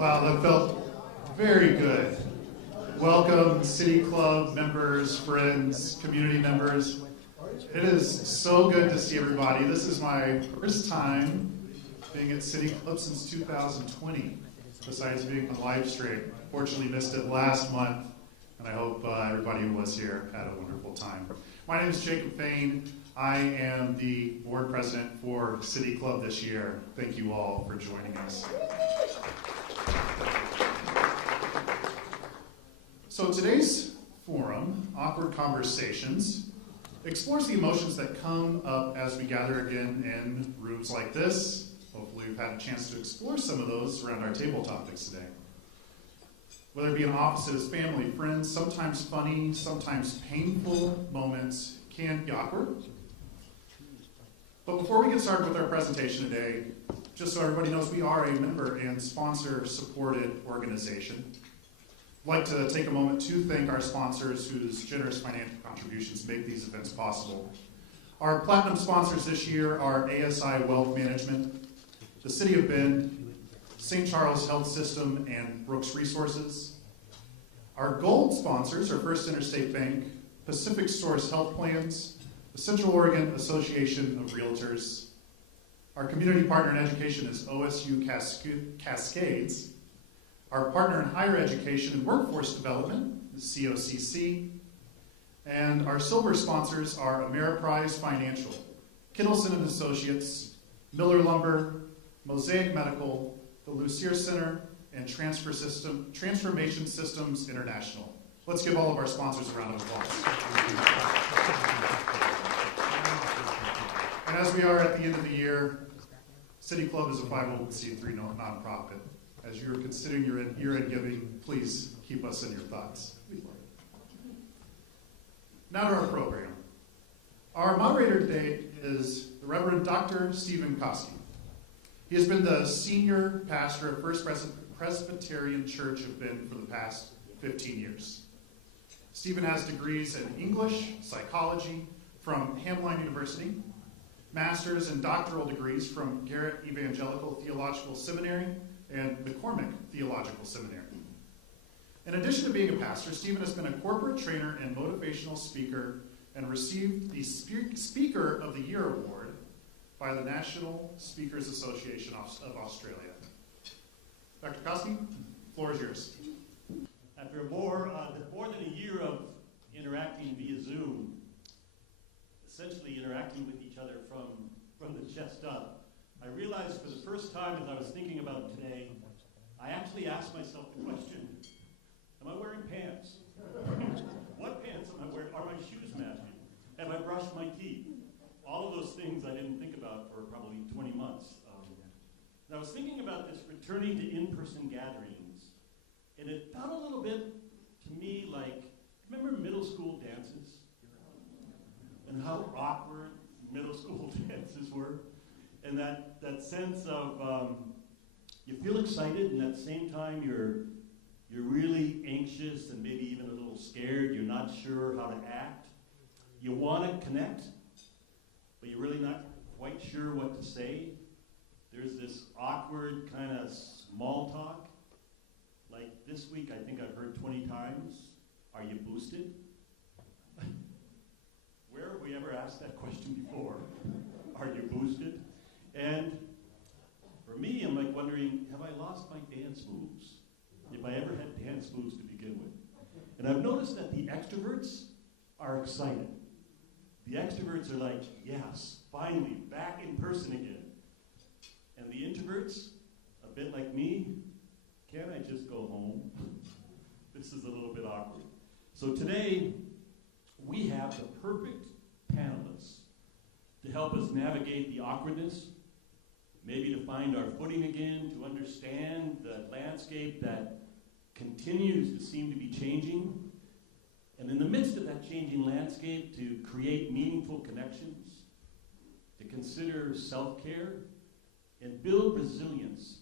Wow, that felt very good. Welcome, City Club members, friends, community members. It is so good to see everybody. This is my first time being at City Club since 2020, besides being on live stream. Fortunately missed it last month, and I hope everybody who was here had a wonderful time. My name is Jacob Fain. I am the board president for City Club this year. Thank you all for joining us. So today's forum, Awkward Conversations, explores the emotions that come up as we gather again in rooms like this. Hopefully we've had a chance to explore some of those around our table topics today. Whether it be in offices, family, friends, sometimes funny, sometimes painful moments can be awkward. But before we get started with our presentation today, just so everybody knows, we are a member and sponsor-supported organization. I'd like to take a moment to thank our sponsors whose generous financial contributions make these events possible. Our platinum sponsors this year are ASI Wealth Management, the City of Bend, St. Charles Health System, and Brooks Resources. Our gold sponsors are First Interstate Bank, Pacific Source Health Plans, the Central Oregon Association of Realtors. Our community partner in education is OSU Cascades. Our partner in higher education and workforce development is COCC. And our silver sponsors are Ameriprise Financial, Kittleson and Associates, Miller Lumber, Mosaic Medical, the Lucier Center, and Transformation Systems International. Let's give all of our sponsors a round of applause. And as we are at the end of the year, City Club is a 501c3 nonprofit. As you're considering your year-end giving, please keep us in your thoughts. Now to our program. Our moderator today is the Reverend Dr. Stephen Koski. He has been the senior pastor of First Presbyterian Church of Bend for the past 15 years. Stephen has degrees in English, psychology from Hamline University, master's and doctoral degrees from Garrett Evangelical Theological Seminary and McCormick Theological Seminary. In addition to being a pastor, Stephen has been a corporate trainer and motivational speaker and received the Speaker of the Year award by the National Speakers Association of Australia. Dr. Koski, the floor is yours. After more than a year of interacting via Zoom, essentially interacting with each other from the chest up, I realized for the first time as I was thinking about today, I actually asked myself the question, am I wearing pants? What pants am I wearing? Are my shoes matching? Have I brushed my teeth? All of those things I didn't think about for probably 20 months. And I was thinking about this returning to in-person gatherings, and it felt a little bit to me like, remember middle school dances? And how awkward middle school dances were? And that sense of you feel excited, and at the same time you're really anxious and maybe even a little scared. You're not sure how to act. You want to connect, but you're really not quite sure what to say. There's this awkward kind of small talk. Like this week, I think I've heard 20 times, are you boosted? Where have we ever asked that question before? Are you boosted? And for me, I'm like wondering, have I lost my dance moves? If I ever had dance moves to begin with. And I've noticed that the extroverts are excited. The extroverts are like, yes, finally, back in person again. And the introverts, a bit like me, can't I just go home? This is a little bit awkward. So today, we have the perfect panelists to help us navigate the awkwardness, maybe to find our footing again, to understand the landscape that continues to seem to be changing, and in the midst of that changing landscape, to create meaningful connections, to consider self-care, and build resilience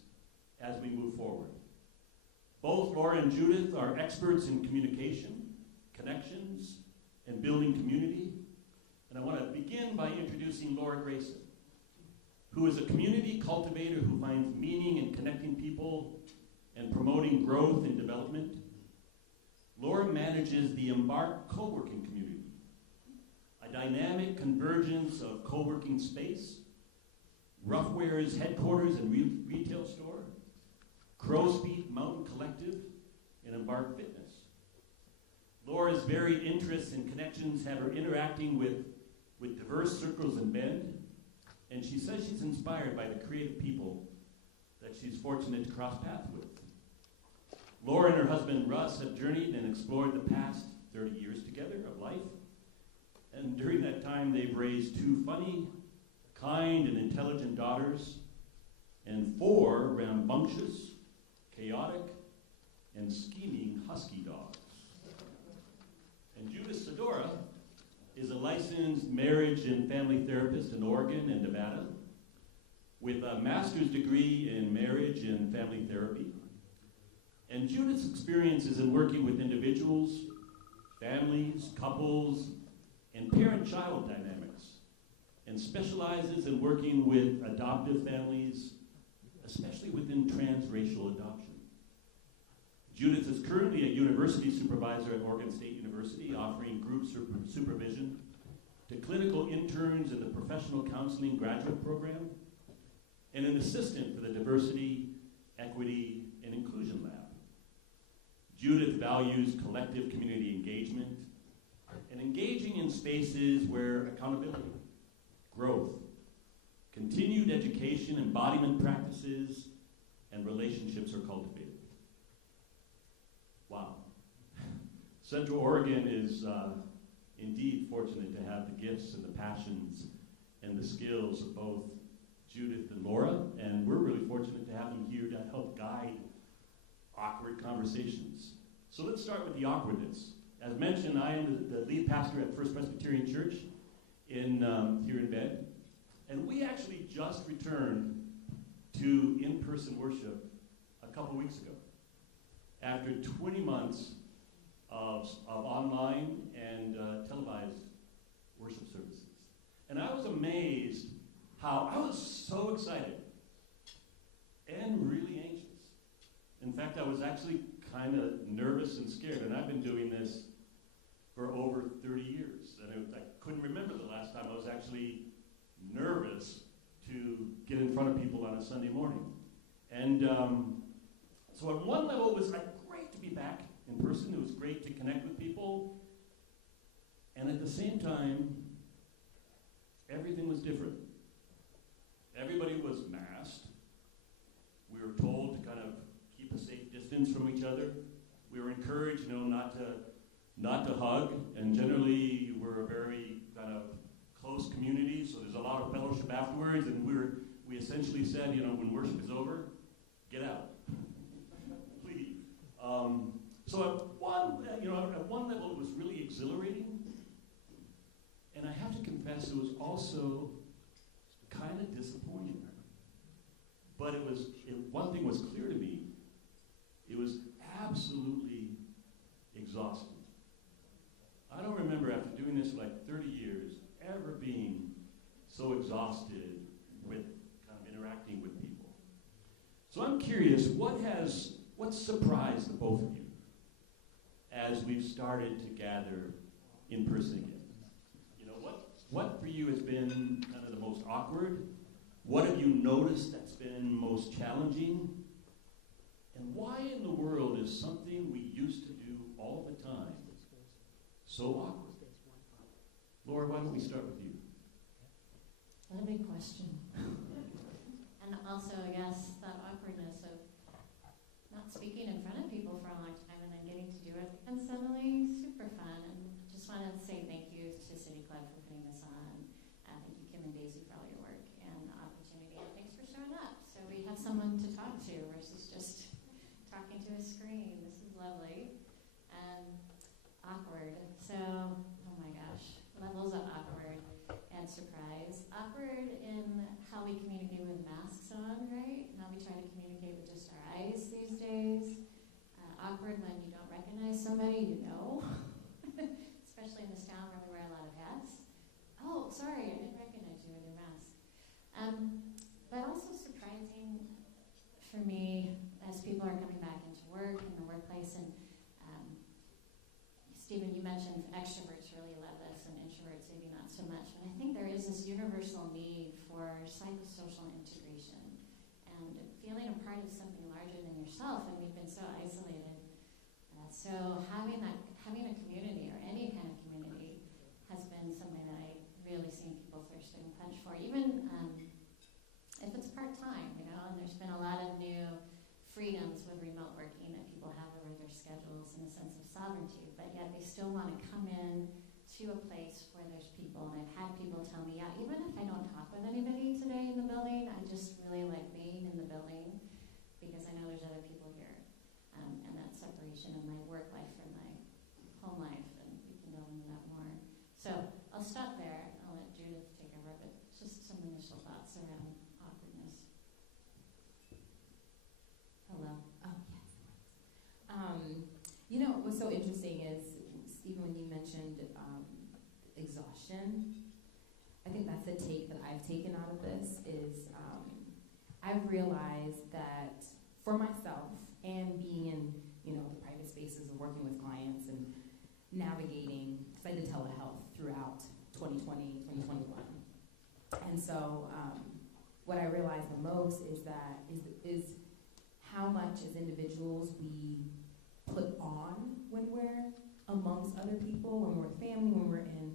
as we move forward. Both Laura and Judith are experts in communication, connections, and building community. And I want to begin by introducing Laura Grayson, who is a community cultivator who finds meaning in connecting people and promoting growth and development. Laura manages the Embark co-working community, a dynamic convergence of co-working space, Roughware's headquarters and retail store, Crow's Feet Mountain Collective, and Embark Fitness. Laura's varied interests and connections have her interacting with diverse circles in Bend, and she says she's inspired by the creative people that she's fortunate to cross paths with. Laura and her husband Russ have journeyed and explored the past 30 years together of life, and during that time they've raised 2 funny, kind, and intelligent daughters, and 4 rambunctious, chaotic, and scheming husky dogs. And Judith Sedora is a licensed marriage and family therapist in Oregon and Nevada with a master's degree in marriage and family therapy. And Judith's experiences in working with individuals, families, couples, and parent-child dynamics, and specializes in working with adoptive families, especially within transracial adoption. Judith is currently a university supervisor at Oregon State University, offering group supervision to clinical interns in the professional counseling graduate program, and an assistant for the Diversity, Equity, and Inclusion Lab. Judith values collective community engagement and engaging in spaces where accountability, growth, continued education, embodiment practices, and relationships are cultivated. Wow. Central Oregon is indeed fortunate to have the gifts and the passions and the skills of both Judith and Laura, and we're really fortunate to have them here to help guide awkward conversations. So let's start with the awkwardness. As mentioned, I am the lead pastor at First Presbyterian Church here in Bend, and we actually just returned to in-person worship a couple weeks ago, after 20 months of online and televised worship services. And I was amazed how I was so excited and really anxious. In fact, I was actually kind of nervous and scared, and I've been doing this for over 30 years. And I couldn't remember the last time I was actually nervous to get in front of people on a Sunday morning. And so at one level, it was great to be back in person. It was great to connect with people. And at the same time, everything was different. Everybody was masked. We were told to kind of keep a safe distance from each other. We were encouraged, not to hug. And generally, we're a very kind of close community, so there's a lot of fellowship afterwards. And we essentially said, when worship is over, get out. Leave. So at one level, it was really exhilarating. And I have to confess, it was also kind of disappointing. But one thing was clear to me. It was absolutely exhausting. I don't remember, after doing this for 30 years, ever being so exhausted with kind of interacting with people. So I'm curious, what surprised the both of you as we've started to gather in person again? What for you has been kind of the most awkward? What have you noticed that's been most challenging? And why in the world is something we used to do all the time so awkward? Laura, why don't we start with you? What a big question. And also, I guess, that awkwardness of not speaking in front of people for a long time and then getting to do it, and suddenly super fun. And just wanted to say thank you to City Club for putting this on. Thank you, Kim and Daisy, for all your work and the opportunity. And thanks for showing up. So we have someone to talk to versus just talking to a screen. This is lovely. And awkward. So, oh my gosh, levels of awkward and surprise. Awkward in how we communicate with masks on, right? How we try to communicate with just our eyes these days. psychosocial integration and feeling a part of something larger than yourself. And we've been so isolated. So having a community or any kind of community has been something that I really seen people thirst and quench for. Even if it's part-time, and there's been a lot of new freedoms with remote working that people have over their schedules and a sense of sovereignty, but yet they still want to come in to a place where there's people. And I've had people tell me, yeah, even if I don't talk with anybody today in the building, I just really like being in the building because I know there's other people here. And that separation of my work life from my home life, and we can go into that more. So I'll stop there. I'll let Judith take over, but just some initial thoughts around awkwardness. Hello. Oh, yes. What was so interesting is, Stephen, when you mentioned exhaustion, I think that's the take that I've taken out of this is I've realized that for myself and being in, the private spaces of working with clients and navigating, because I did telehealth throughout 2020, 2021. And so what I realized the most is that is how much as individuals we put on when we're amongst other people, when we're with family, when we're in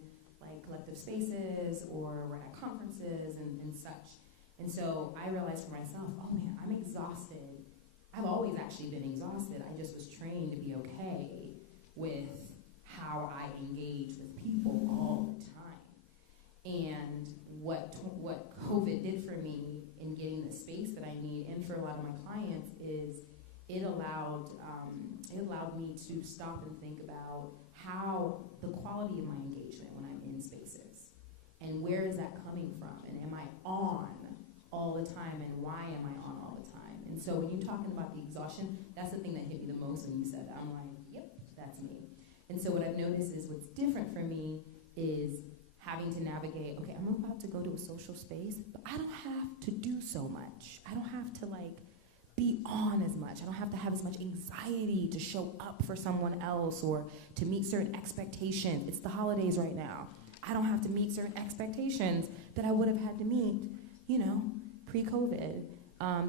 collective spaces or we're at conferences and such. And so I realized for myself, oh man, I'm exhausted. I've always actually been exhausted. I just was trained to be okay with how I engage with people all the time. And what COVID did for me in getting the space that I need, and for a lot of my clients, is it allowed me to stop and think about how the quality of my engagement when I'm in spaces, and where is that coming from, and am I on all the time, and why am I on all the time? And so when you're talking about the exhaustion, that's the thing that hit me the most when you said that. I'm like, yep, that's me. And so what I've noticed is what's different for me is having to navigate, okay, I'm about to go to a social space, but I don't have to do so much. I don't have to be on as much. I don't have to have as much anxiety to show up for someone else or to meet certain expectations. It's the holidays right now. I don't have to meet certain expectations that I would have had to meet, pre-COVID.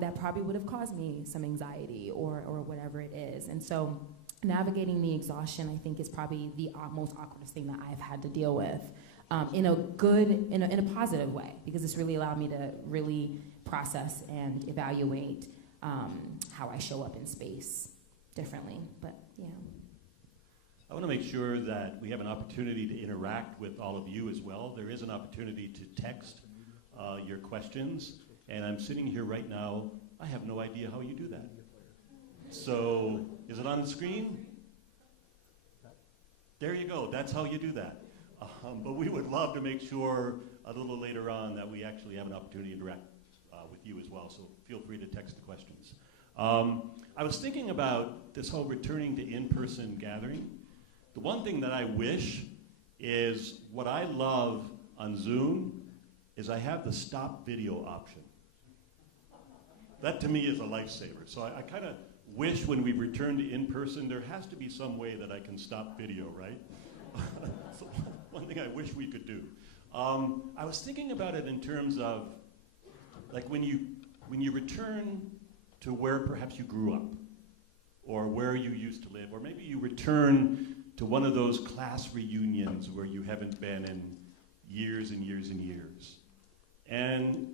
That probably would have caused me some anxiety or whatever it is. And so navigating the exhaustion, I think, is probably the most awkward thing that I've had to deal with in a positive way, because it's really allowed me to really process and evaluate how I show up in space differently. But yeah. I want to make sure that we have an opportunity to interact with all of you as well. There is an opportunity to text your questions, and I'm sitting here right now. I have no idea how you do that. So, is it on the screen? There you go. That's how you do that. But we would love to make sure a little later on that we actually have an opportunity to interact with you as well. So feel free to text the questions. I was thinking about this whole returning to in-person gathering. The one thing that I wish is, what I love on Zoom is I have the stop video option. That to me is a lifesaver. So I kind of wish when we return to in-person, there has to be some way that I can stop video, right? So one thing I wish we could do. I was thinking about it in terms of, when you return to where perhaps you grew up, or where you used to live, or maybe you return to one of those class reunions where you haven't been in years and years and years. And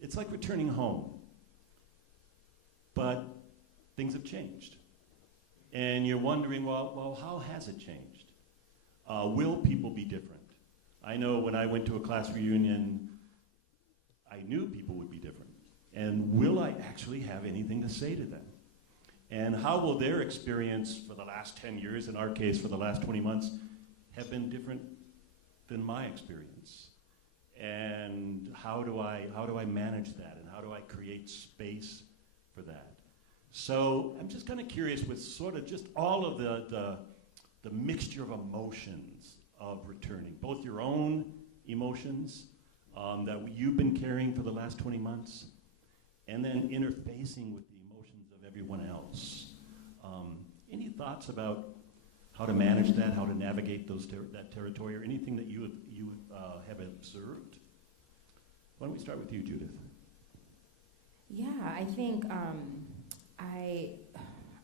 it's like returning home. But things have changed. And you're wondering, well, how has it changed? Will people be different? I know when I went to a class reunion, I knew people would be different. And will I actually have anything to say to them? And how will their experience for the last 10 years, in our case for the last 20 months, have been different than my experience? And how do I manage that? And how do I create space for that? So I'm just kind of curious with sort of just all of the mixture of emotions of returning, both your own emotions that you've been carrying for the last 20 months, and then interfacing with the emotions of everyone else. Any thoughts about how to manage that, how to navigate that territory, or anything that you have observed? Why don't we start with you, Judith? Yeah, I think I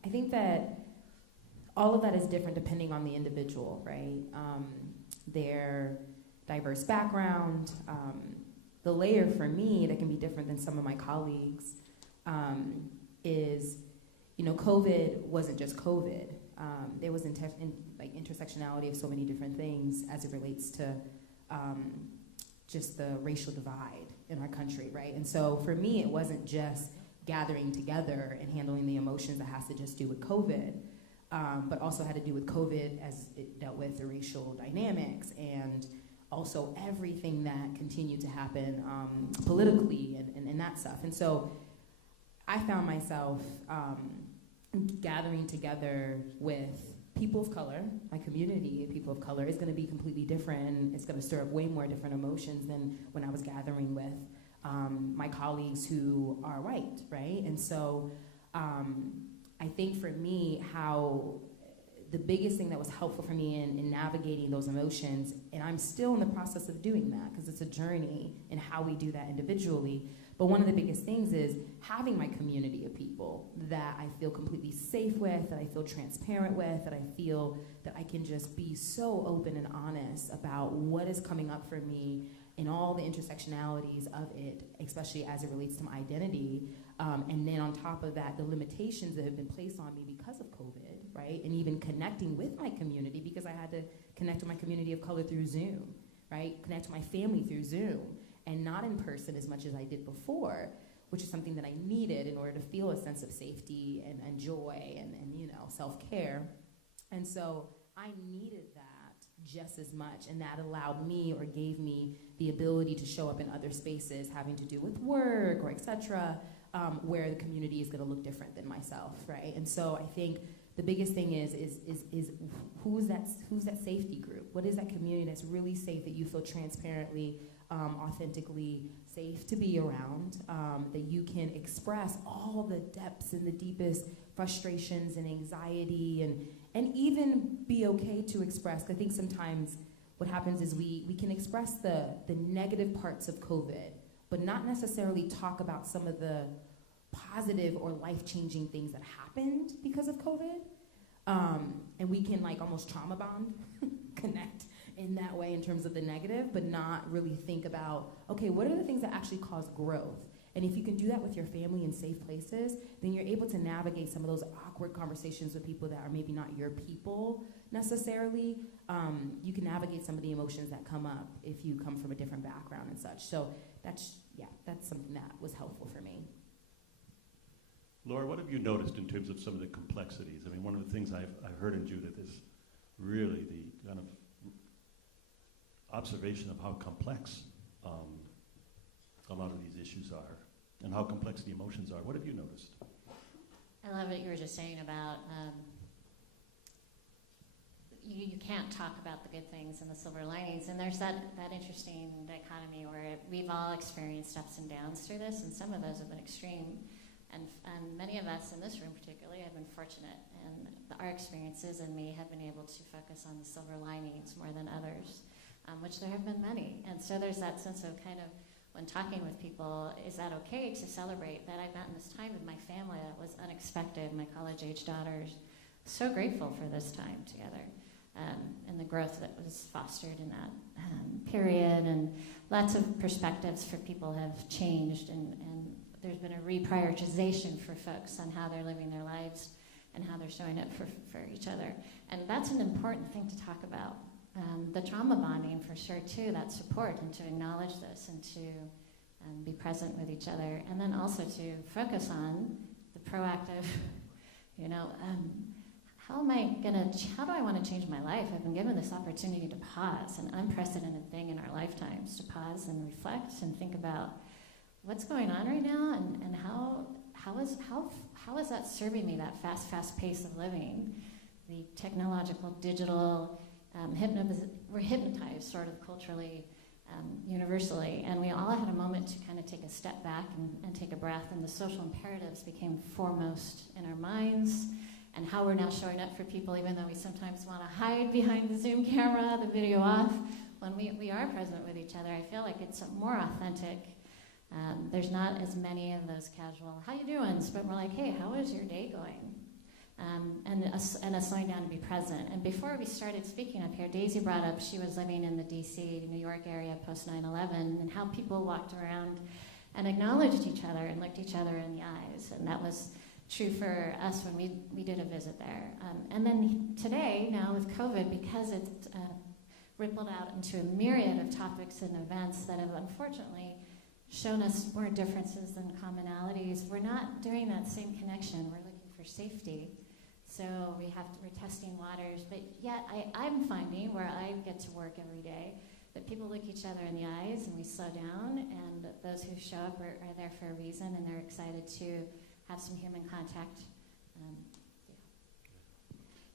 think that all of that is different depending on the individual, right? Their diverse background, the layer for me that can be different than some of my colleagues is, COVID wasn't just COVID. There was intersectionality of so many different things as it relates to just the racial divide in our country, right? And so for me, it wasn't just gathering together and handling the emotions that has to just do with COVID, but also had to do with COVID as it dealt with the racial dynamics and also everything that continued to happen politically and that stuff. And so I found myself gathering together with people of color. My community of people of color is going to be completely different, and it's going to stir up way more different emotions than when I was gathering with my colleagues who are white, right? And so I think for me, how the biggest thing that was helpful for me in navigating those emotions, and I'm still in the process of doing that because it's a journey in how we do that individually, but one of the biggest things is having my community of people that I feel completely safe with, that I feel transparent with, that I feel that I can just be so open and honest about what is coming up for me and all the intersectionalities of it, especially as it relates to my identity. And then on top of that, the limitations that have been placed on me because of COVID, right? And even connecting with my community because I had to connect with my community of color through Zoom, right? Connect to my family through Zoom and not in person as much as I did before, which is something that I needed in order to feel a sense of safety and joy and self-care. And so I needed that just as much, and that allowed me or gave me the ability to show up in other spaces having to do with work or et cetera, where the community is going to look different than myself, right? And so I think the biggest thing is who's that safety group? What is that community that's really safe, that you feel transparently, authentically safe to be around, that you can express all the depths and the deepest frustrations and anxiety and even be okay to express. I think sometimes what happens is we can express the negative parts of COVID, but not necessarily talk about some of the positive or life-changing things that happened because of COVID. And we can almost trauma bond, connect in that way in terms of the negative, but not really think about, okay, what are the things that actually cause growth? And if you can do that with your family in safe places, then you're able to navigate some of those awkward conversations with people that are maybe not your people necessarily. You can navigate some of the emotions that come up if you come from a different background and such. So that's something that was helpful for me. Laura, what have you noticed in terms of some of the complexities? I mean, one of the things I've heard in Judith is really the kind of observation of how complex a lot of these issues are and how complex the emotions are. What have you noticed? I love what you were just saying about you can't talk about the good things and the silver linings, and there's that interesting dichotomy where we've all experienced ups and downs through this, and some of those have been extreme. And many of us in this room particularly have been fortunate, and our experiences and me have been able to focus on the silver linings more than others, which there have been many. And so there's that sense of kind of, when talking with people, is that okay to celebrate that I've gotten this time with my family that was unexpected, my college-age daughters. So grateful for this time together, and the growth that was fostered in that period, and lots of perspectives for people have changed, and there's been a reprioritization for folks on how they're living their lives and how they're showing up for each other. And that's an important thing to talk about. The trauma bonding for sure too, that support, and to acknowledge this and to be present with each other. And then also to focus on the proactive, how do I want to change my life? I've been given this opportunity to pause, an unprecedented thing in our lifetimes, to pause and reflect and think about what's going on right now, and how is that serving me, that fast pace of living, the technological, digital, we're hypnotized sort of culturally, universally, and we all had a moment to kind of take a step back and take a breath, and the social imperatives became foremost in our minds, and how we're now showing up for people, even though we sometimes want to hide behind the Zoom camera, the video off. When we are present with each other, I feel like it's more authentic, There's not as many of those casual, how you doing? But we're like, hey, how is your day going? And a slowing down to be present. And before we started speaking up here, Daisy brought up she was living in the DC, New York area post 9/11, and how people walked around and acknowledged each other and looked each other in the eyes. And that was true for us when we did a visit there. And then today, now with COVID, because it's rippled out into a myriad of topics and events that have unfortunately shown us more differences than commonalities, we're not doing that same connection. We're looking for safety. So we're testing waters, but yet I'm finding where I get to work every day that people look each other in the eyes and we slow down, and those who show up are there for a reason, and they're excited to have some human contact.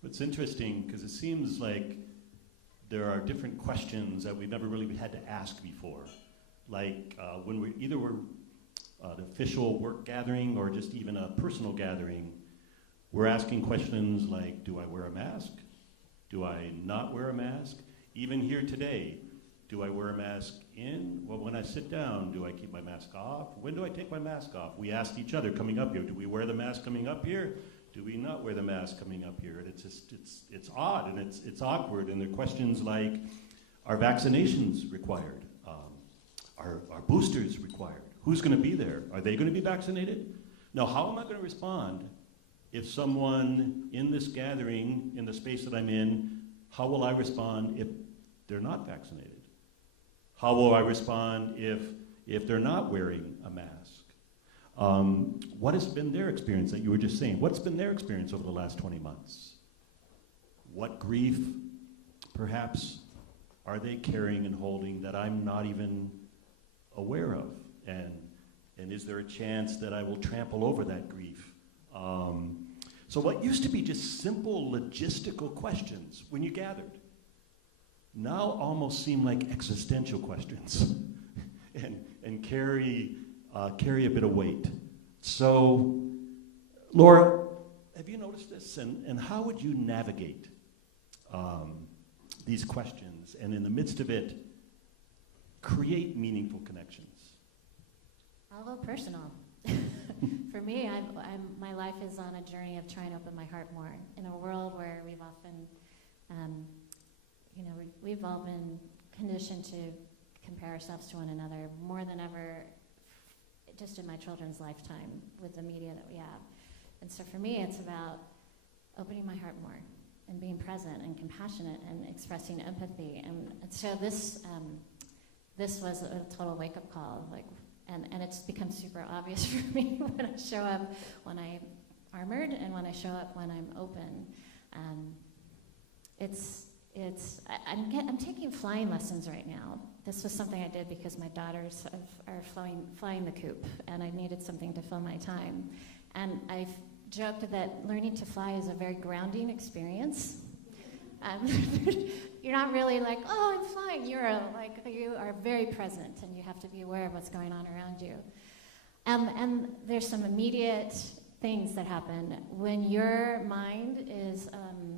It's interesting because it seems like there are different questions that we've never really had to ask before. Like when we're an official work gathering or just even a personal gathering, we're asking questions like, do I wear a mask? Do I not wear a mask? Even here today, do I wear a mask in? Well, when I sit down, do I keep my mask off? When do I take my mask off? We asked each other coming up here, do we wear the mask coming up here? Do we not wear the mask coming up here? And it's odd and it's awkward. And there are questions like, are vaccinations required? Are boosters required? Who's going to be there? Are they going to be vaccinated? Now, how am I going to respond if someone in this gathering, in the space that I'm in, how will I respond if they're not vaccinated? How will I respond if they're not wearing a mask? What has been their experience that you were just saying? What's been their experience over the last 20 months? What grief, perhaps, are they carrying and holding that I'm not even aware of? And is there a chance that I will trample over that grief? So what used to be just simple logistical questions when you gathered now almost seem like existential questions and carry a bit of weight. So, Laura, have you noticed this? And how would you navigate these questions and in the midst of it, create meaningful connections? I'll go personal. For me, my life is on a journey of trying to open my heart more in a world where we've often, we've all been conditioned to compare ourselves to one another more than ever, just in my children's lifetime with the media that we have. And so for me, it's about opening my heart more and being present and compassionate and expressing empathy. And so this was a total wake-up call, and it's become super obvious for me when I show up, when I'm armored, and when I show up when I'm open. I'm taking flying lessons right now. This was something I did because my daughters are flying the coop, and I needed something to fill my time. And I've joked that learning to fly is a very grounding experience. You're not really like, oh, I'm flying. You are very present, and you have to be aware of what's going on around you. And there's some immediate things that happen. When your mind is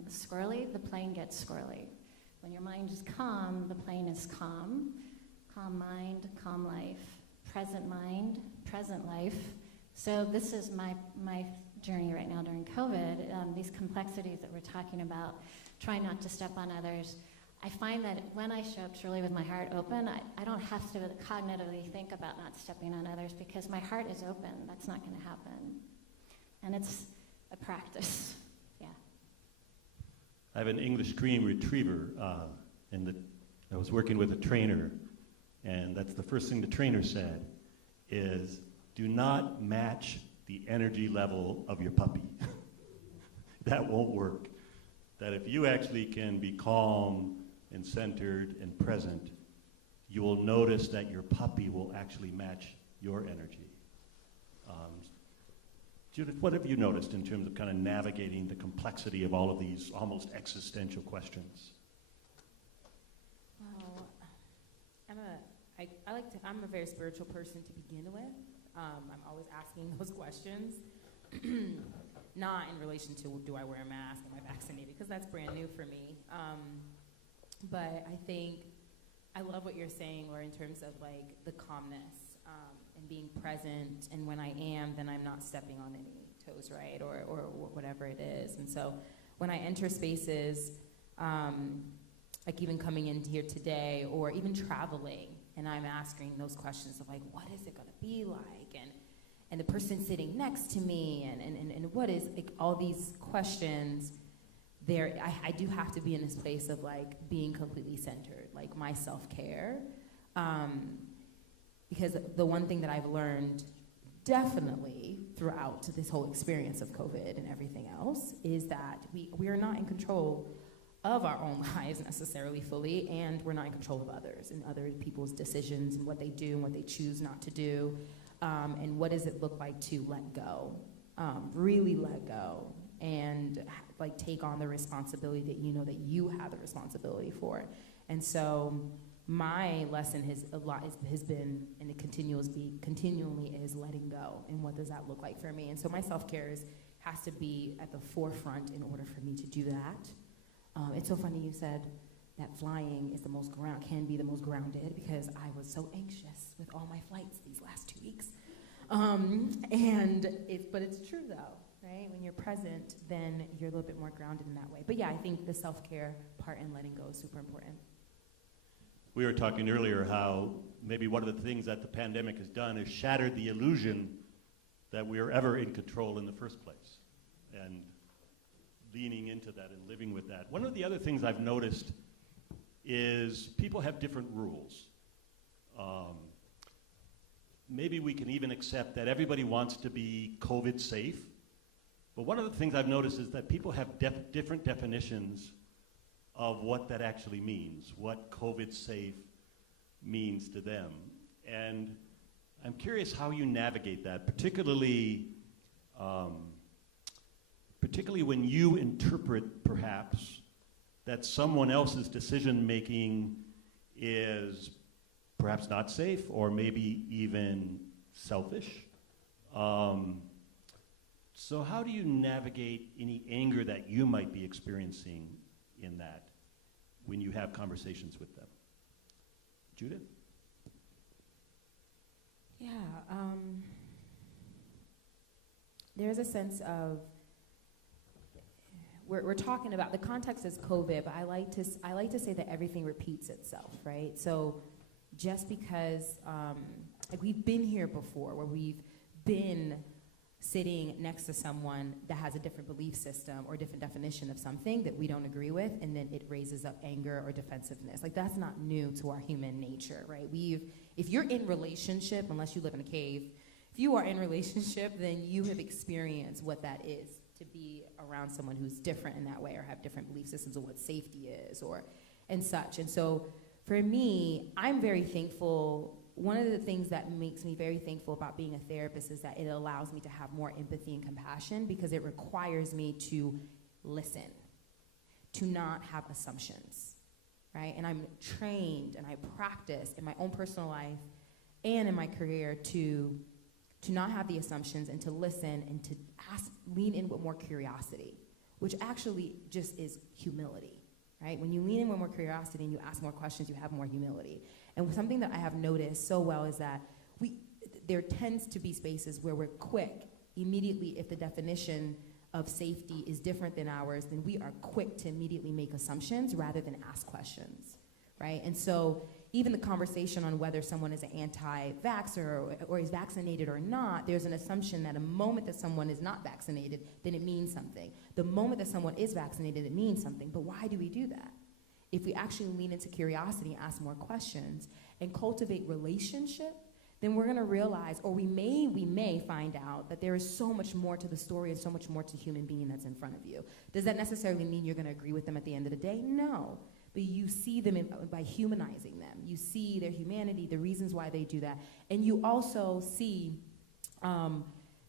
squirrely, the plane gets squirrely. When your mind is calm, the plane is calm. Calm mind, calm life. Present mind, present life. So this is my journey right now during COVID. These complexities that we're talking about, trying not to step on others. I find that when I show up truly with my heart open, I don't have to cognitively think about not stepping on others because my heart is open. That's not going to happen. And it's a practice. Yeah. I have an English cream retriever, and I was working with a trainer, and that's the first thing the trainer said is, do not match the energy level of your puppy. That won't work. That if you actually can be calm and centered and present, you will notice that your puppy will actually match your energy. Judith, what have you noticed in terms of kind of navigating the complexity of all of these almost existential questions? Well, I'm a very spiritual person to begin with. I'm always asking those questions. Not in relation to do I wear a mask, am I vaccinated, because that's brand new for me. But I think I love what you're saying, or in terms of like the calmness. and being present. And when I am, then I'm not stepping on any toes, right? Or whatever it is. And so when I enter spaces, like even coming in here today or even traveling, and I'm asking those questions of like, what is it gonna be like? And the person sitting next to me and what is, like all these questions, I do have to be in this place of like being completely centered, like my self-care. Because the one thing that I've learned definitely throughout this whole experience of COVID and everything else is that we are not in control of our own lives necessarily fully, and we're not in control of others and other people's decisions and what they do and what they choose not to do, and what does it look like to let go, really let go, and like take on the responsibility that you know that you have the responsibility for. And so my lesson has been, and it continually is letting go, and what does that look like for me? And so my self-care has to be at the forefront in order for me to do that. It's so funny you said that flying is can be the most grounded, because I was so anxious with all my flights these last 2 weeks. But it's true though, right? When you're present, then you're a little bit more grounded in that way. But yeah, I think the self-care part and letting go is super important. We were talking earlier how maybe one of the things that the pandemic has done is shattered the illusion that we are ever in control in the first place, and leaning into that and living with that. One of the other things I've noticed is people have different rules. Maybe we can even accept that everybody wants to be COVID safe, but one of the things I've noticed is that people have different definitions of what that actually means, what COVID safe means to them. And I'm curious how you navigate that, particularly when you interpret, perhaps, that someone else's decision-making is perhaps not safe or maybe even selfish. So how do you navigate any anger that you might be experiencing in that when you have conversations with them? Judith? Yeah, there's a sense of, we're talking about, the context is COVID, but I like to say that everything repeats itself, right? So just because, like we've been here before, where we've been sitting next to someone that has a different belief system or different definition of something that we don't agree with, and then it raises up anger or defensiveness. Like that's not new to our human nature, right? If you're in relationship, unless you live in a cave, if you are in relationship, then you have experienced what that is to be around someone who's different in that way or have different belief systems of what safety is and such. And so for me, I'm very thankful. One of the things that makes me very thankful about being a therapist is that it allows me to have more empathy and compassion, because it requires me to listen, to not have assumptions, right? And I'm trained and I practice in my own personal life and in my career to not have the assumptions and to listen and to lean in with more curiosity, which actually just is humility, right? When you lean in with more curiosity and you ask more questions, you have more humility. And something that I have noticed so well is that there tends to be spaces where we're quick, immediately, if the definition of safety is different than ours, then we are quick to immediately make assumptions rather than ask questions, right? And so even the conversation on whether someone is an anti-vaxxer or is vaccinated or not, there's an assumption that a moment that someone is not vaccinated, then it means something. The moment that someone is vaccinated, it means something. But why do we do that? If we actually lean into curiosity, ask more questions, and cultivate relationship, then we're gonna realize, or we may find out that there is so much more to the story and so much more to the human being that's in front of you. Does that necessarily mean you're gonna agree with them at the end of the day? No. But you see them by humanizing them. You see their humanity, the reasons why they do that. And you also see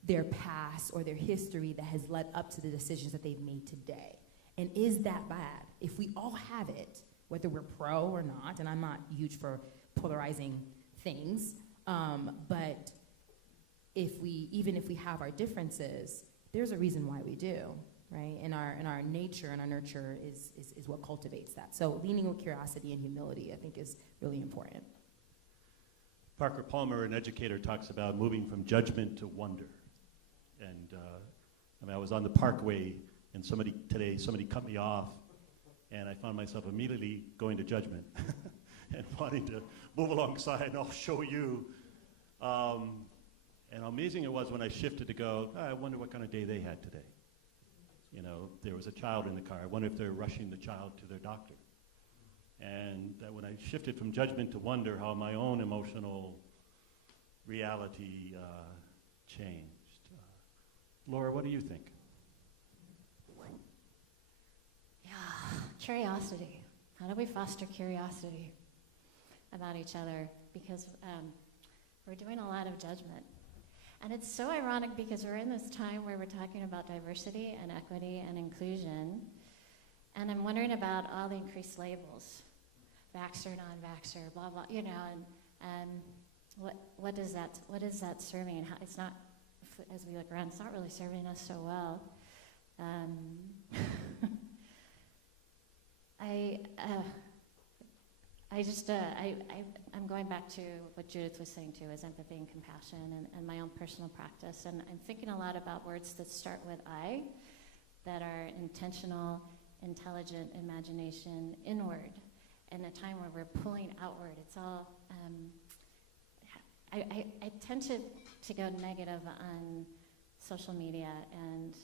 their past or their history that has led up to the decisions that they've made today. And is that bad? If we all have it, whether we're pro or not, and I'm not huge for polarizing things, but even if we have our differences, there's a reason why we do. Right? And our nature and our nurture is what cultivates that. So leaning with curiosity and humility, I think, is really important. Parker Palmer, an educator, talks about moving from judgment to wonder. And I was on the Parkway, and somebody cut me off, and I found myself immediately going to judgment and wanting to move alongside, and I'll show you. And how amazing it was when I shifted to go, I wonder what kind of day they had today. You know, there was a child in the car. I wonder if they're rushing the child to their doctor. And that when I shifted from judgment to wonder, how my own emotional reality changed. Laura, what do you think? Yeah, curiosity. How do we foster curiosity about each other? Because we're doing a lot of judgment. And it's so ironic because we're in this time where we're talking about diversity and equity and inclusion. And I'm wondering about all the increased labels. Vaxxer, non-vaxxer, blah, blah, you know, and what is that serving? And how, it's not, as we look around, it's not really serving us so well. I'm going back to what Judith was saying too, is empathy and compassion and my own personal practice. And I'm thinking a lot about words that start with I, that are intentional, intelligent, imagination, inward. In a time where we're pulling outward, it's all, I tend to go negative on social media and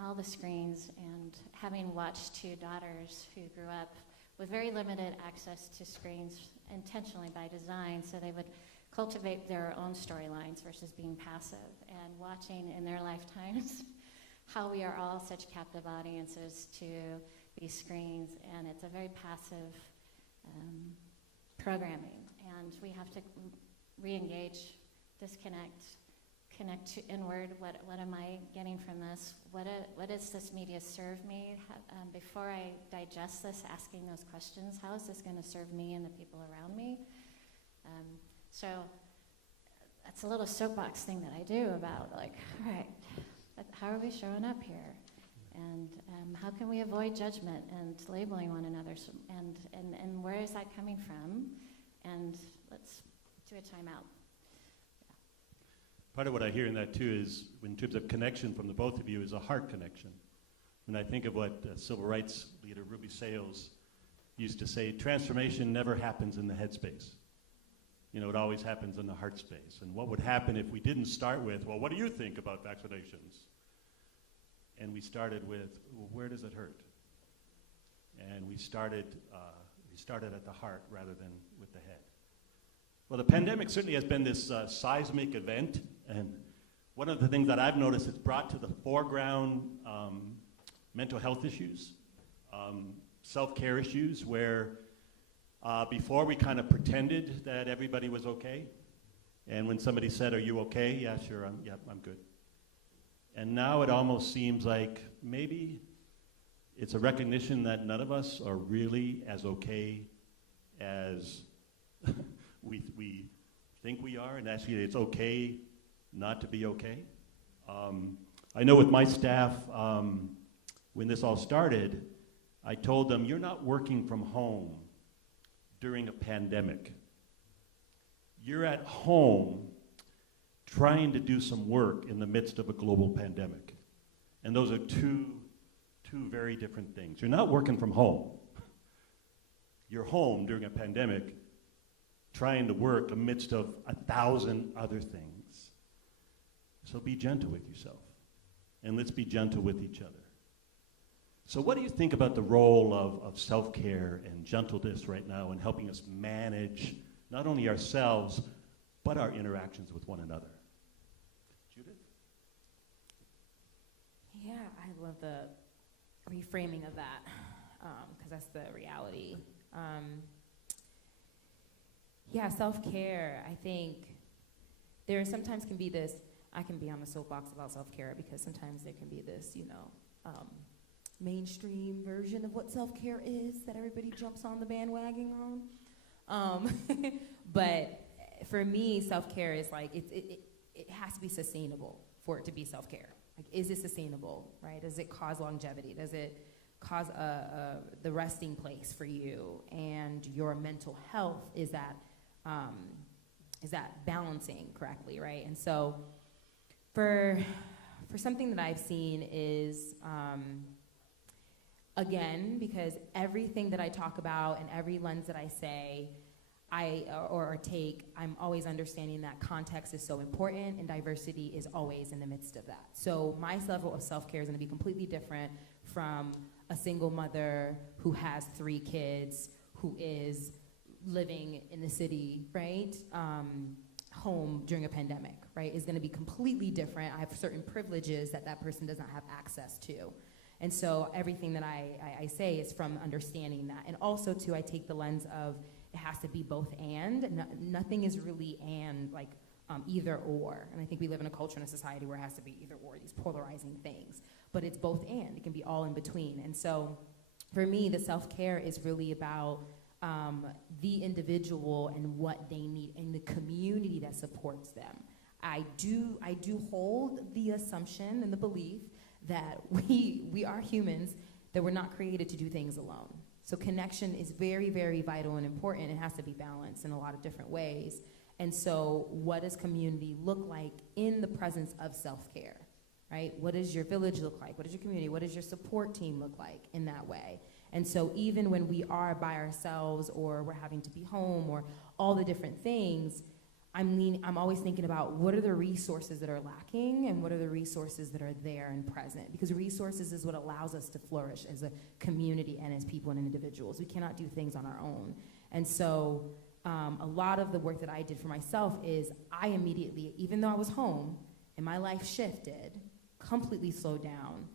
all the screens, and having watched two daughters who grew up with very limited access to screens intentionally by design, so they would cultivate their own storylines versus being passive, and watching in their lifetimes how we are all such captive audiences to these screens, and it's a very passive programming, and we have to re-engage, disconnect, connect to inward. What am I getting from this? What does this media serve me? Before I digest this, asking those questions, how is this going to serve me and the people around me? So that's a little soapbox thing that I do about, like, all right, how are we showing up here? And how can we avoid judgment and labeling one another? And where is that coming from? And let's do a timeout. Part of what I hear in that too is, in terms of connection from the both of you, is a heart connection. When I think of what civil rights leader Ruby Sales used to say, transformation never happens in the head space. You know, it always happens in the heart space. And what would happen if we didn't start with, well, what do you think about vaccinations? And we started with, well, where does it hurt? And we started at the heart rather than with the head. Well, the pandemic certainly has been this seismic event, and one of the things that I've noticed, it's brought to the foreground mental health issues, self-care issues, where before we kind of pretended that everybody was okay, and when somebody said, "Are you okay?" "Yeah, sure, I'm good." And now it almost seems like maybe it's a recognition that none of us are really as okay as we think we are, and actually it's okay not to be okay. I know with my staff, when this all started, I told them, you're not working from home during a pandemic. You're at home trying to do some work in the midst of a global pandemic. And those are two very different things. You're not working from home. You're home during a pandemic trying to work amidst of 1,000 other things. So be gentle with yourself. And let's be gentle with each other. So what do you think about the role of self-care and gentleness right now in helping us manage not only ourselves, but our interactions with one another? Judith? Yeah, I love the reframing of that, because that's the reality. Yeah, self-care, I think there sometimes can be this, I can be on the soapbox about self-care because sometimes there can be this, mainstream version of what self-care is that everybody jumps on the bandwagon on. But for me, self-care is like, it has to be sustainable for it to be self-care. Like, is it sustainable, right? Does it cause longevity? Does it cause the resting place for you and your mental health? Is that balancing correctly, right? And so for something that I've seen is, again, because everything that I talk about and every lens that I say, or take, I'm always understanding that context is so important and diversity is always in the midst of that. So my level of self-care is going to be completely different from a single mother who has 3 kids, who is living in the city, right? Home during a pandemic, right? Is going to be completely different. I have certain privileges that person does not have access to. And so everything that I say is from understanding that. And also, too, I take the lens of it has to be both and. Nothing is really and, like, either or. And I think we live in a culture and a society where it has to be either or, these polarizing things. But it's both and. It can be all in between. And so for me, the self-care is really about the individual and what they need and the community that supports them. I do hold the assumption and the belief that we are humans, that we're not created to do things alone. So connection is very, very vital and important. It has to be balanced in a lot of different ways. And so what does community look like in the presence of self-care, right? What does your village look like? What does your community, what does your support team look like in that way? And so even when we are by ourselves or we're having to be home or all the different things, I'm always thinking about what are the resources that are lacking and what are the resources that are there and present. Because resources is what allows us to flourish as a community and as people and individuals. We cannot do things on our own. And so a lot of the work that I did for myself is I immediately, even though I was home and my life shifted, completely slowed down,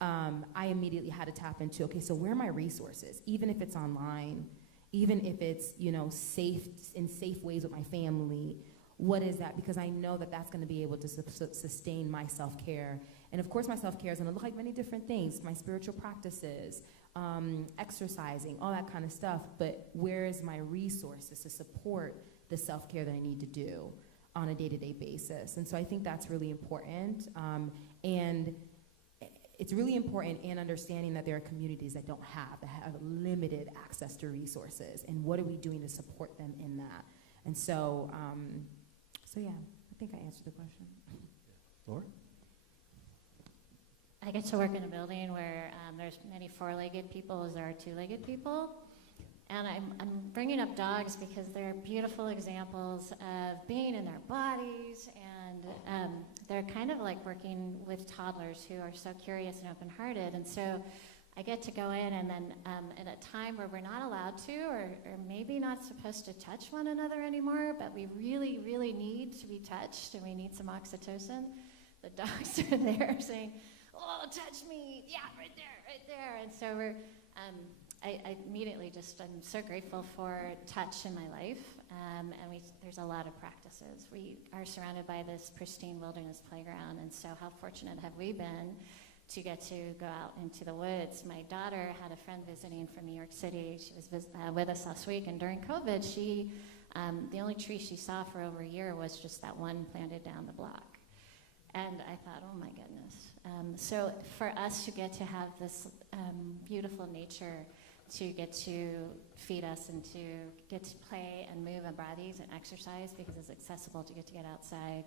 I immediately had to tap into, okay, so where are my resources? Even if it's online, even if it's, safe ways with my family, what is that? Because I know that that's going to be able to sustain my self-care. And of course my self-care is going to look like many different things, my spiritual practices, exercising, all that kind of stuff. But where is my resources to support the self-care that I need to do on a day-to-day basis? And so I think that's really important. And it's really important in understanding that there are communities that have limited access to resources, and what are we doing to support them in that? And so, yeah, I think I answered the question. Laura? I get to work in a building where there's many 4-legged people as there are 2-legged people. And I'm bringing up dogs because they're beautiful examples of being in their bodies, and they're kind of like working with toddlers who are so curious and open-hearted. And so I get to go in, and then in a time where we're not allowed to, or maybe not supposed to touch one another anymore, but we really, really need to be touched, and we need some oxytocin, the dogs are there saying, oh, touch me, yeah, right there. And so we're... I immediately I'm so grateful for touch in my life, and there's a lot of practices. We are surrounded by this pristine wilderness playground, and so how fortunate have we been to get to go out into the woods. My daughter had a friend visiting from New York City. She was with us last week, and during COVID, the only tree she saw for over a year was just that one planted down the block. And I thought, oh my goodness. So for us to get to have this beautiful nature, to get to feed us and to get to play and move our bodies and exercise because it's accessible to get outside,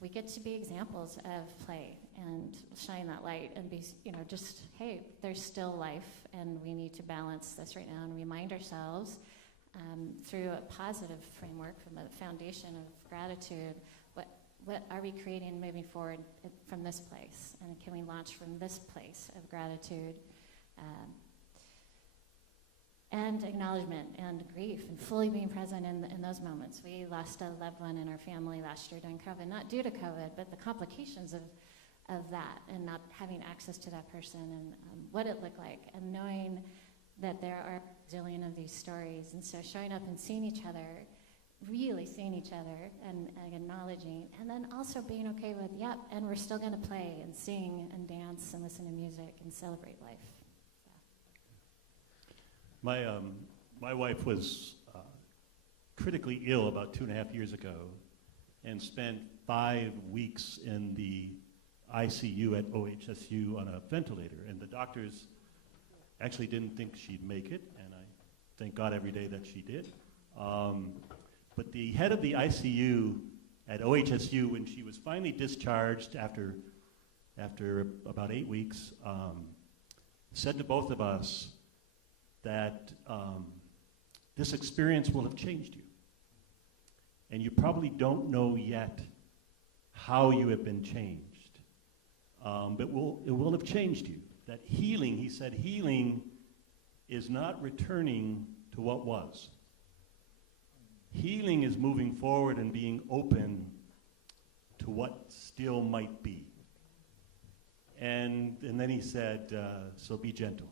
we get to be examples of play and shine that light and be, just, hey, there's still life, and we need to balance this right now and remind ourselves through a positive framework from a foundation of gratitude, what are we creating moving forward from this place? And can we launch from this place of gratitude and acknowledgement and grief and fully being present in those moments? We lost a loved one in our family last year during COVID, not due to COVID, but the complications of that and not having access to that person and what it looked like, and knowing that there are a zillion of these stories. And so showing up and seeing each other, really seeing each other and acknowledging, and then also being okay with, yep, and we're still going to play and sing and dance and listen to music and celebrate life. My wife was critically ill about 2.5 years ago and spent 5 weeks in the ICU at OHSU on a ventilator, and the doctors actually didn't think she'd make it, and I thank God every day that she did. But the head of the ICU at OHSU, when she was finally discharged after about 8 weeks, said to both of us that this experience will have changed you. And you probably don't know yet how you have been changed. But it will have changed you. That healing, he said, healing is not returning to what was. Healing is moving forward and being open to what still might be. And then he said, so be gentle.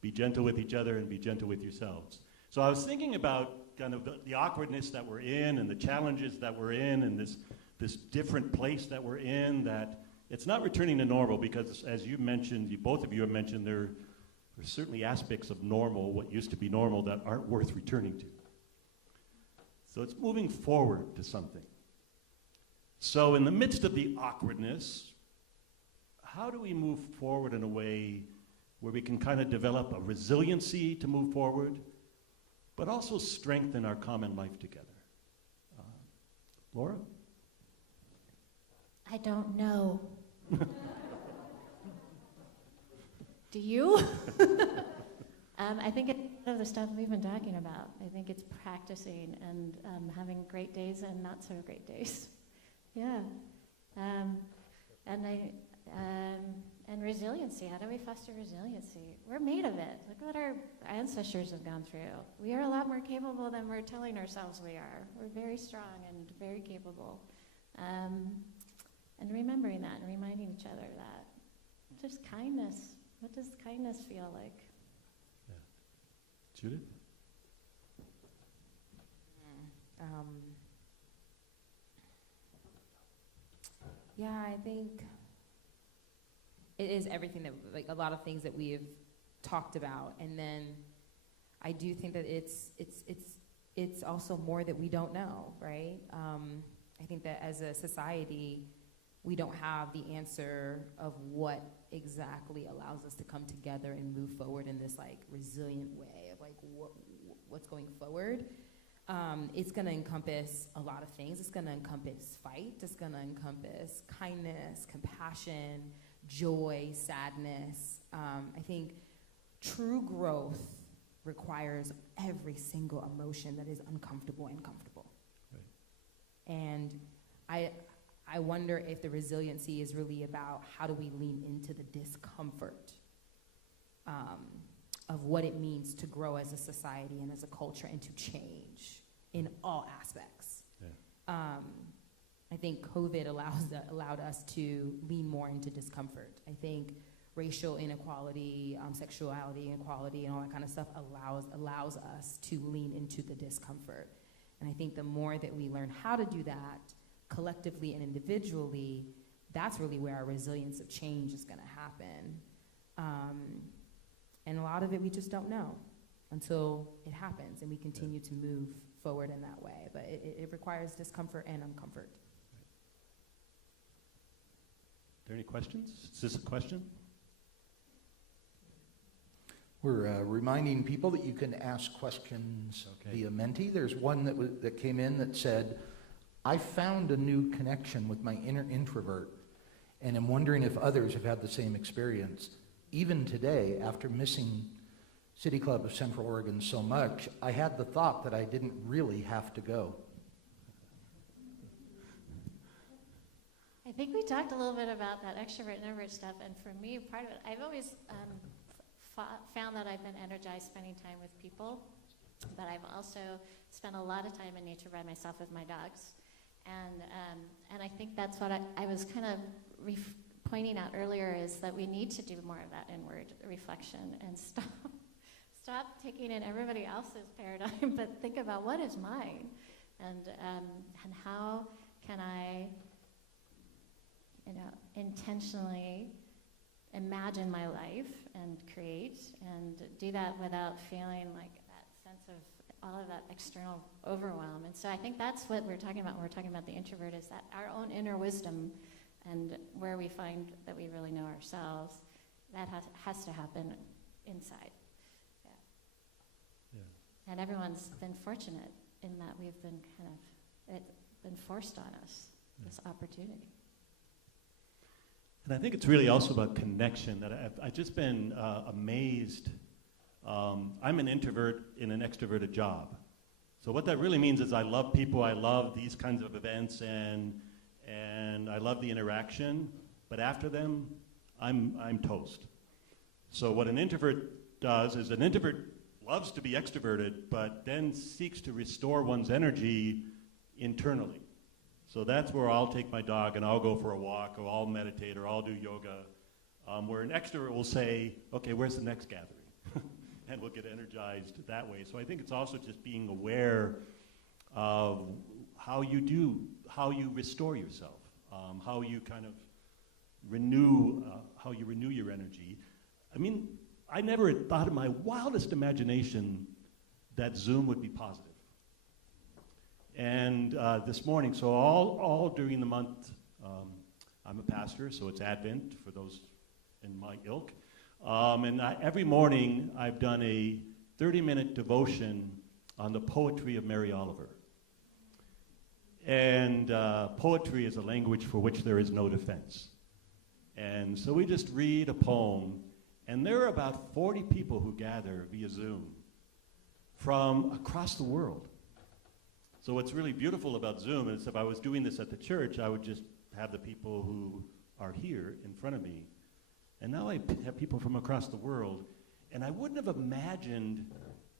Be gentle with each other and be gentle with yourselves. So I was thinking about kind of the awkwardness that we're in and the challenges that we're in and this different place that we're in, that it's not returning to normal because, as you mentioned, both of you have mentioned, there are certainly aspects of normal, what used to be normal, that aren't worth returning to. So it's moving forward to something. So in the midst of the awkwardness, how do we move forward in a way where we can kind of develop a resiliency to move forward, but also strengthen our common life together? Laura? I don't know. Do you? I think it's of the stuff we've been talking about. I think it's practicing and having great days and not so great days. Yeah. And resiliency. How do we foster resiliency? We're made of it. Look what our ancestors have gone through. We are a lot more capable than we're telling ourselves we are. We're very strong and very capable. And remembering that and reminding each other that. Just kindness. What does kindness feel like? Yeah. Judith? Yeah, I think it is everything that, like, a lot of things that we have talked about, and then I do think that it's also more that we don't know, right? I think that as a society, we don't have the answer of what exactly allows us to come together and move forward in this, like, resilient way of, like, what's going forward. It's going to encompass a lot of things. It's going to encompass fight. It's going to encompass kindness, compassion, joy, sadness. I think true growth requires every single emotion that is uncomfortable and comfortable. Right. And I wonder if the resiliency is really about how do we lean into the discomfort of what it means to grow as a society and as a culture and to change in all aspects. Yeah. I think COVID allowed us to lean more into discomfort. I think racial inequality, sexuality inequality, and all that kind of stuff allows us to lean into the discomfort. And I think the more that we learn how to do that collectively and individually, that's really where our resilience of change is going to happen. And a lot of it we just don't know until it happens, and we continue to move forward in that way. But it requires discomfort and uncomfort. Are there any questions? Is this a question? We're reminding people that you can ask questions via Menti. There's one that came in that said, I found a new connection with my inner introvert, and I'm wondering if others have had the same experience. Even today, after missing City Club of Central Oregon so much, I had the thought that I didn't really have to go. I think we talked a little bit about that extrovert and introvert stuff, and for me, part of it, I've always found that I've been energized spending time with people, but I've also spent a lot of time in nature by myself with my dogs. And I think that's what I was kind of pointing out earlier, is that we need to do more of that inward reflection and stop taking in everybody else's paradigm, but think about what is mine, and how can I, intentionally imagine my life and create, and do that without feeling like that sense of all of that external overwhelm. And so I think that's what we're talking about when we're talking about the introvert, is that our own inner wisdom, and where we find that we really know ourselves, that has to happen inside. Yeah. And everyone's been fortunate in that we've been it's been forced on us, this opportunity. And I think it's really also about connection, that I've just been amazed. I'm an introvert in an extroverted job. So what that really means is I love people, I love these kinds of events, and I love the interaction, but after them, I'm toast. So what an introvert does is an introvert loves to be extroverted, but then seeks to restore one's energy internally. So that's where I'll take my dog and I'll go for a walk, or I'll meditate, or I'll do yoga, where an extrovert will say, okay, where's the next gathering? And we'll get energized that way. So I think it's also just being aware of how you restore yourself, how you kind of renew your energy. I mean, I never had thought in my wildest imagination that Zoom would be positive. And this morning, so all during the month, I'm a pastor, so it's Advent for those in my ilk. And every morning I've done a 30-minute devotion on the poetry of Mary Oliver. And poetry is a language for which there is no defense. And so we just read a poem, and there are about 40 people who gather via Zoom from across the world. So what's really beautiful about Zoom is if I was doing this at the church, I would just have the people who are here in front of me. And now I have people from across the world, and I wouldn't have imagined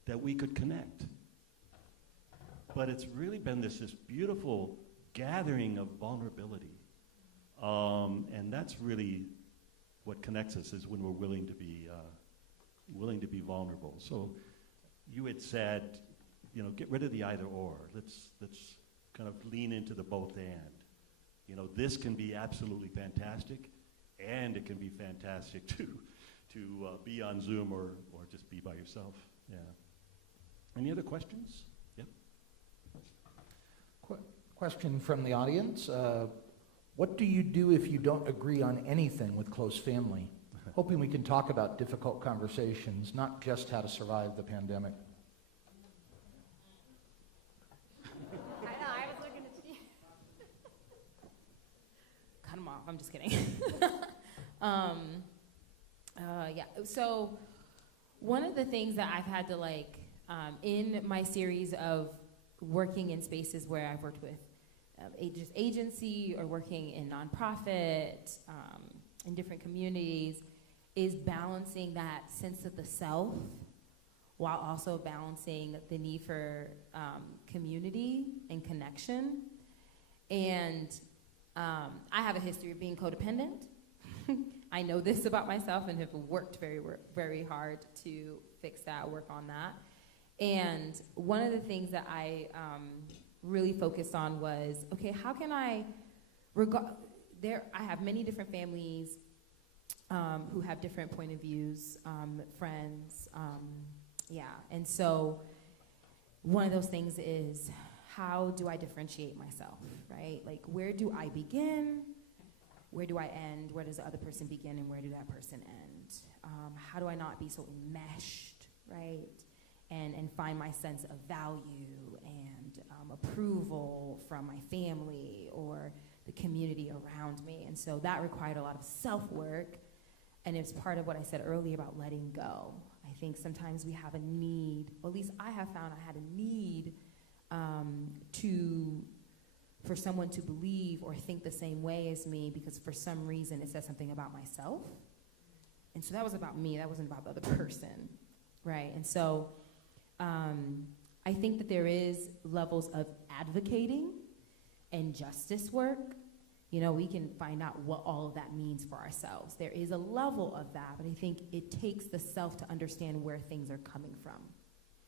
that we could connect. But it's really been this beautiful gathering of vulnerability. And that's really what connects us, is when we're willing to be vulnerable. So you had said, get rid of the either or. Let's kind of lean into the both and. This can be absolutely fantastic, and it can be fantastic to be on Zoom or just be by yourself. Yeah. Any other questions? Yep. Question from the audience. What do you do if you don't agree on anything with close family? Hoping we can talk about difficult conversations, not just how to survive the pandemic. I know, I was looking at you. Cut them off, I'm just kidding. Yeah, so one of the things that I've had to in my series of working in spaces where I've worked with agency or working in nonprofit, in different communities, is balancing that sense of the self while also balancing the need for community and connection. And I have a history of being codependent. I know this about myself and have worked very, very hard to fix that, work on that. And one of the things that I really focused on was, okay, how can I I have many different families who have different point of views, friends, and so one of those things is, how do I differentiate myself, right? Like, where do I begin? Where do I end? Where does the other person begin, and where do that person end? How do I not be so enmeshed, right? And find my sense of value and approval from my family or the community around me. And so that required a lot of self-work, and it's part of what I said earlier about letting go. I think sometimes we have a need, or at least I have found I had a need for someone to believe or think the same way as me, because for some reason it says something about myself. And so that was about me, that wasn't about the other person, right? And so I think that there is levels of advocating and justice work. We can find out what all of that means for ourselves. There is a level of that, but I think it takes the self to understand where things are coming from,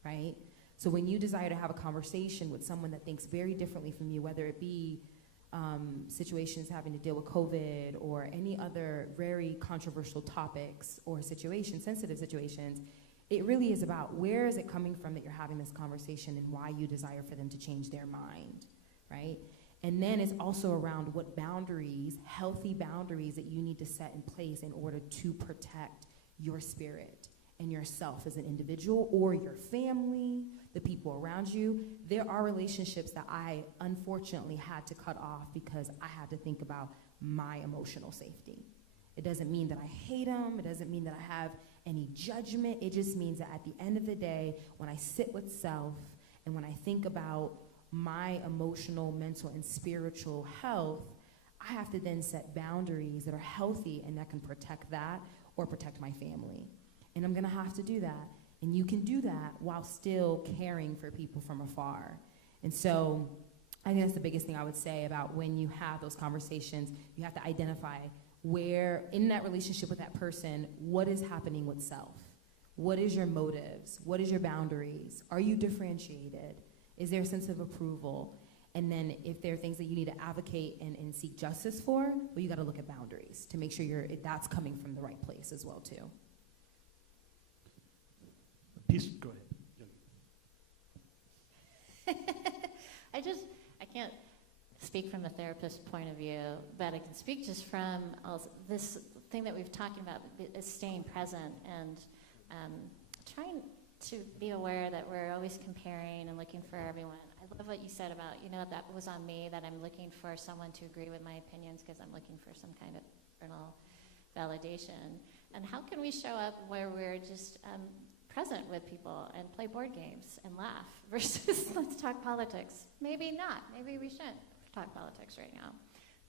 right? So when you desire to have a conversation with someone that thinks very differently from you, whether it be situations having to deal with COVID or any other very controversial topics or situations, sensitive situations, it really is about where is it coming from that you're having this conversation and why you desire for them to change their mind, right? And then it's also around what boundaries, healthy boundaries, that you need to set in place in order to protect your spirit and yourself as an individual or your family, the people around you. There are relationships that I unfortunately had to cut off because I had to think about my emotional safety. It doesn't mean that I hate them. It doesn't mean that I have any judgment. It just means that at the end of the day, when I sit with self and when I think about my emotional, mental, and spiritual health, I have to then set boundaries that are healthy and that can protect that or protect my family. And I'm gonna have to do that. And you can do that while still caring for people from afar. And so I think that's the biggest thing I would say about when you have those conversations. You have to identify where, in that relationship with that person, what is happening with self? What is your motives? What is your boundaries? Are you differentiated? Is there a sense of approval? And then if there are things that you need to advocate and seek justice for, well, you gotta look at boundaries to make sure that's coming from the right place as well, too. Go ahead. I can't speak from a therapist point of view, but I can speak just from this thing that we've talked about is staying present and trying to be aware that we're always comparing and looking for everyone. I love what you said about, that was on me, that I'm looking for someone to agree with my opinions because I'm looking for some kind of external validation. And how can we show up where we're just present with people and play board games and laugh versus let's talk politics? Maybe not. Maybe we shouldn't talk politics right now.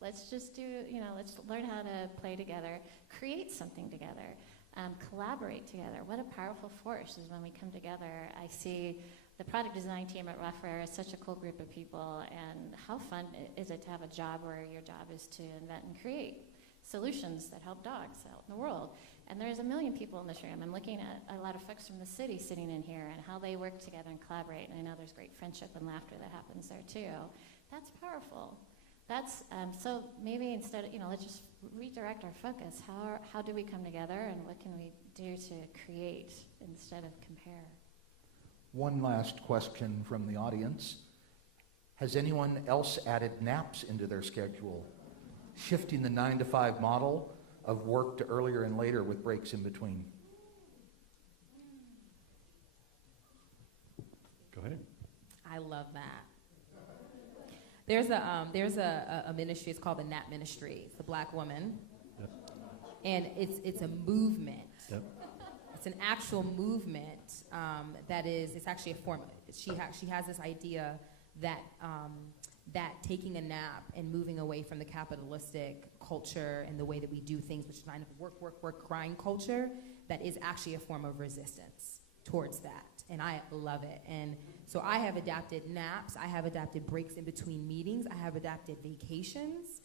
Let's just let's learn how to play together, create something together, collaborate together. What a powerful force is when we come together. I see the product design team at Rough is such a cool group of people, and how fun is it to have a job where your job is to invent and create solutions that help dogs out in the world. And there's a million people in this room. I'm looking at a lot of folks from the city sitting in here and how they work together and collaborate. And I know there's great friendship and laughter that happens there too. That's powerful. That's so maybe instead, let's just redirect our focus. How do we come together, and what can we do to create instead of compare? One last question from the audience. Has anyone else added naps into their schedule? Shifting the 9-to-5 model of work to earlier and later with breaks in between. Go ahead. I love that. There's a ministry. It's called the Nap Ministry. It's a Black woman, Yep. and it's a movement. Yep. It's an actual movement it's actually a form. She has this idea that taking a nap and moving away from the capitalistic culture and the way that we do things, which is kind of work, grind culture, that is actually a form of resistance towards that. And I love it. And so I have adapted naps. I have adapted breaks in between meetings. I have adapted vacations.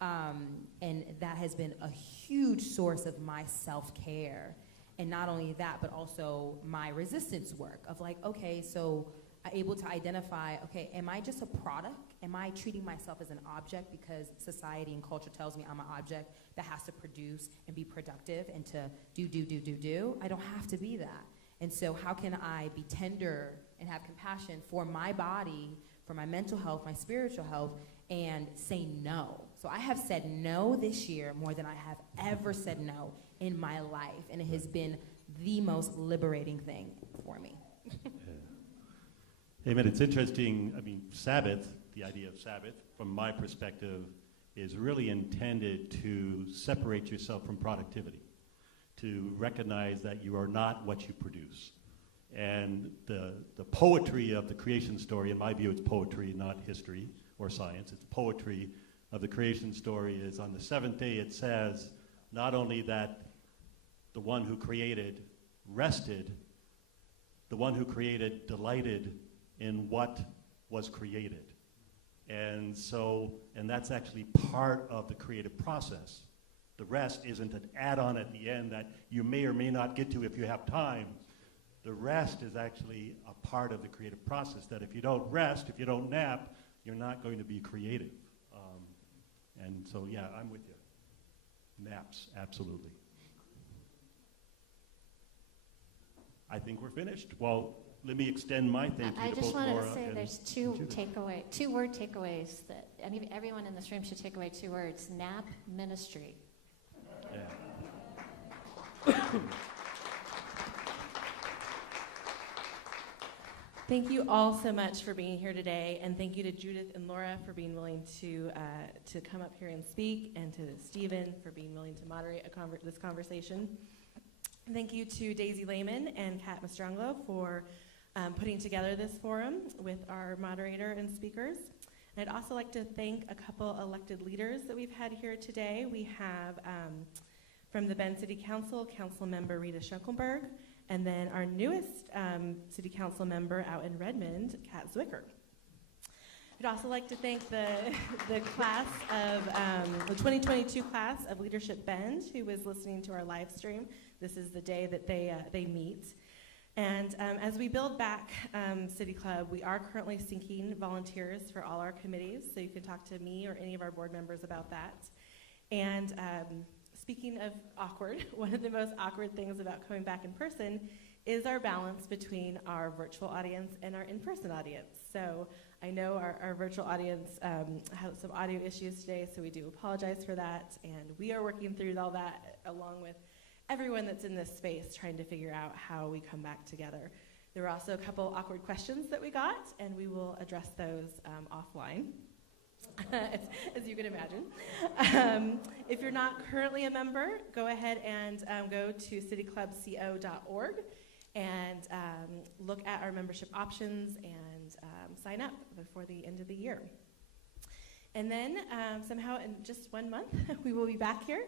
And that has been a huge source of my self-care. And not only that, but also my resistance work of okay, so I'm able to identify, am I just a product? Am I treating myself as an object because society and culture tells me I'm an object that has to produce and be productive and to do? I don't have to be that. And so how can I be tender and have compassion for my body, for my mental health, my spiritual health, and say no? So I have said no this year more than I have ever said no in my life, and it has been the most liberating thing for me. Amen. It's interesting. Sabbath, the idea of Sabbath, from my perspective, is really intended to separate yourself from productivity, to recognize that you are not what you produce. And the poetry of the creation story, in my view, it's poetry, not history or science. It's poetry of the creation story is on the seventh day it says not only that the one who created rested, the one who created delighted in what was created. And that's actually part of the creative process. The rest isn't an add-on at the end that you may or may not get to if you have time. The rest is actually a part of the creative process, that if you don't rest, if you don't nap, you're not going to be creative. And so, yeah, I'm with you. Naps, absolutely. I think we're finished. Well, let me extend my thank you I to just both wanted Laura to say and there's two Judith. word takeaways that everyone in this room should take away. 2 words: nap ministry. Yeah. Thank you all so much for being here today, and thank you to Judith and Laura for being willing to come up here and speak, and to Stephen for being willing to moderate this conversation. Thank you to Daisy Lehman and Kat Mastrangelo for putting together this forum with our moderator and speakers. And I'd also like to thank a couple elected leaders that we've had here today. We have from the Bend City Council, Council Member Rita Schunkelberg, and then our newest City Council member out in Redmond, Kat Zwicker. I'd also like to thank the class of, the 2022 class of Leadership Bend, who was listening to our live stream. This is the day that they meet. And as we build back City Club, we are currently seeking volunteers for all our committees, so you can talk to me or any of our board members about that. And speaking of awkward, one of the most awkward things about coming back in person is our balance between our virtual audience and our in-person audience. So I know our virtual audience had some audio issues today, so we do apologize for that. And we are working through all that along with everyone that's in this space, trying to figure out how we come back together. There were also a couple awkward questions that we got, and we will address those offline. As you can imagine. If you're not currently a member, go ahead and go to cityclubco.org and look at our membership options and sign up before the end of the year. And then somehow in just 1 month, we will be back here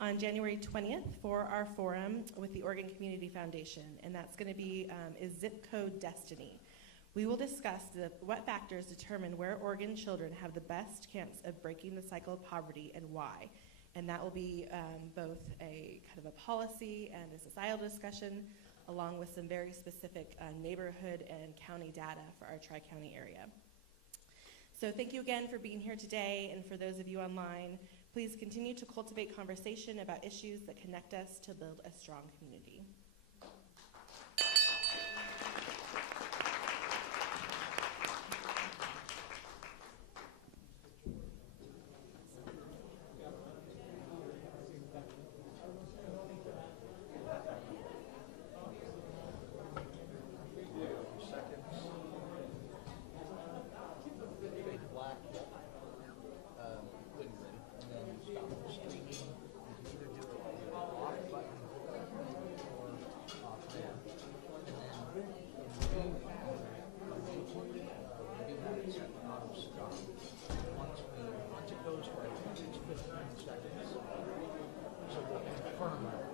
on January 20th for our forum with the Oregon Community Foundation, and that's going to be is zip code destiny. We will discuss what factors determine where Oregon children have the best chance of breaking the cycle of poverty and why. And that will be both a kind of a policy and a societal discussion, along with some very specific neighborhood and county data for our Tri-County area. So thank you again for being here today, and for those of you online, please continue to cultivate conversation about issues that connect us to build a strong community. Once it goes to, I think it's 15 seconds. So we'll confirm